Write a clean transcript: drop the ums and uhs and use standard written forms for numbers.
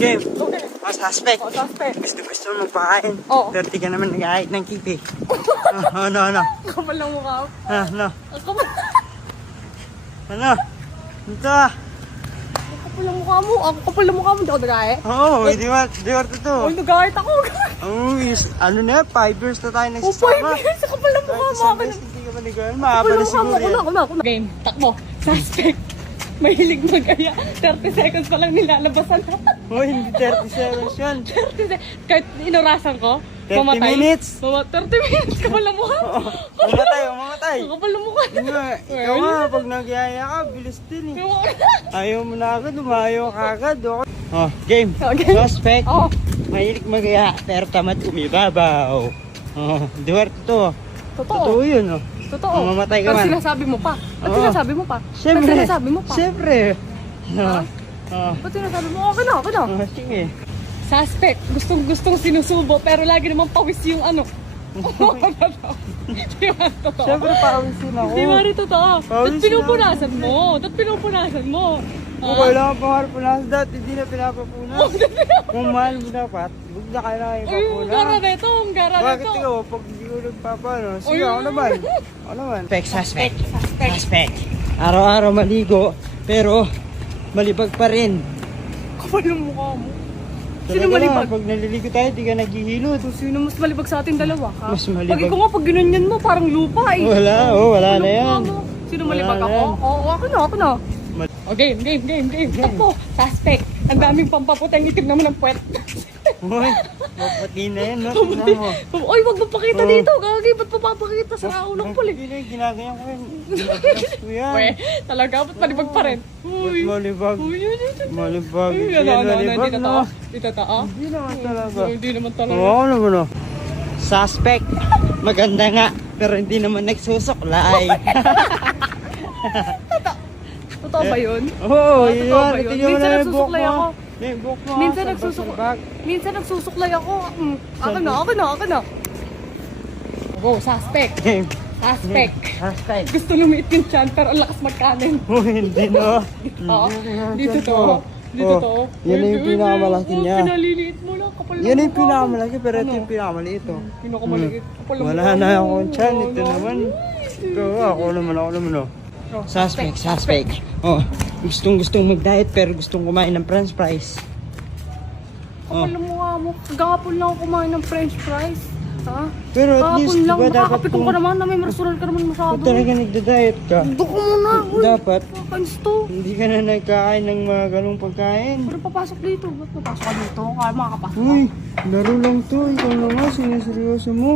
Game. Okay. Oh, suspect. Oh, suspect. Gusto mo magpakain. Oo. Pero di ka naman nag-ahit ng kipi. Ano? Kapal lang mukha. Ano? Kapal. Ano? Ito ah. Kapal lang mukha mo. Ako kapal lang mukha mo. Hindi ako nag-ahe. Oo, di ba to? Oh, nag-ahit ako. Oo, ano na, 5 years na tayo Oh, nagsasama. 5 years. Kapal lang mukha mo. Isang beses hindi ka ba nag-ahit? Mahaba Kapal na lang mukha mo. siguro yan. Ako na. Game. Takbo. Suspect. Mahilig mag-aya. 30 seconds pa lang nilalabasan na. Uy, hindi 30 seconds yan. 30 seconds. Kahit inurasan ko, 30 mamatay. minutes. 30 minutes. Kapal lang mukha mo. Mamatay. Kapal lang mukha. Ikaw nga, pag nagyaya ka, bilis din eh. Ayaw mo na agad, umayaw ka agad. Oh, game. Okay. Suspect. Oh. Mahilig magaya, pero tamad kumibabaw. Oh, Duwerte to. Totoo Totoo. yun, oh. Totoo. Mamamatay ka Pero man. sinasabi mo pa. Ba't Oo. sinasabi mo pa? Siyempre. Ba't sinasabi mo pa? Siyempre. Ha? Oh, Ba't sinasabi mo? Okay na. oh, sige. Suspect. Gustong sinusubo pero lagi naman pawis yung ano. Di ba totoo? Siyempre, pawisin ako. Di ba rin totoo? Pawis Ba't na. pinupunasan mo? Ba't pinupunasan mo? Kung kailangan pangarap dati, hindi na pinapapunas. Kung mahal mo dapat, huwag na kailangan Ay, ang gara ipapunas. na ito. Ang gara na Bakit ito. ikaw, pag hindi ko nagpapano? Sige, Ay. ako naman. Suspect. Araw-araw maligo, pero malibag pa rin. Kapal ng mukha mo. Sino Talaga malibag? na, pag naliligo tayo, di ka naghihilot. Sino mas malibag sa ating dalawa? Ha? Mas malibag. Pag ikaw nga, pag ginanyan mo, parang lupa eh. Wala na Kapal ng yan. mukha mo. Sino Wala malibag na ako? yan. Oo, ako na. O, game. Takbo. Suspect. Ang daming pampaputang itim naman ng puwet. Uy, mapati na yan, no? Tingnan mo. Oy, wag magpakita Oh. dito. Gagi, ba't papapakita sa ulo ko pala? Hindi na, ginaganyan ko yan. Ginaganyan ko yan. Uy, talaga, ba't malibag pa rin? Ba't Uy. malibag? Uy, Malibag. Uy, Hindi yan malibag, hindi no? totoo. Hindi totoo. Hindi naman talaga. Hindi naman talaga. Oo naman, no? Suspect. Maganda nga, pero hindi naman nagsusuklay. Totoo ba yun? Oo, Ah, totoo ba yun. yun? Tingnan mo Minsan na yung buhok nagsusuklay mo. ako. Yung buhok mo. Minsan sa nagsusuklay. bag. Minsan nagsusuklay ako. Ako na. Go, suspect. Game. Suspect. Suspect. Gusto lumiit yung chan, pero ang lakas magkanin. Uy, hindi no. Oo. Dito to. Dito to. Yan na yung pinakamalaki niya. Pinaliliit mo lang. Kapal Yan ng yung mukha mo. pinakamalaki, pero ito Ano? yung pinakamaliit, oh. Pinakamaliit. Kapal ng Wala mukha na mo. akong chan. Ito Wala. naman. Ito, ako naman, oh. Oh, Suspect. Oh, gustong mag-diet pero gustong kumain ng french fries. Oh. Kapal ng mukha mo. Gahapon lang ako kumain ng french fries. Ha? Pero at least, Gahapon lang. diba dapat Nakakapikong ka naman na may restaurant ka naman masyado. kung talaga nagda-diet ka, Duko muna. Uy, dapat kakainis to. hindi ka na nagkakain ng mga ganong pagkain. Pero papasok dito. Ba't papasok ka dito? Kaya makakapasok ka. Uy, laro lang to. Ikaw naman, siniseryoso mo.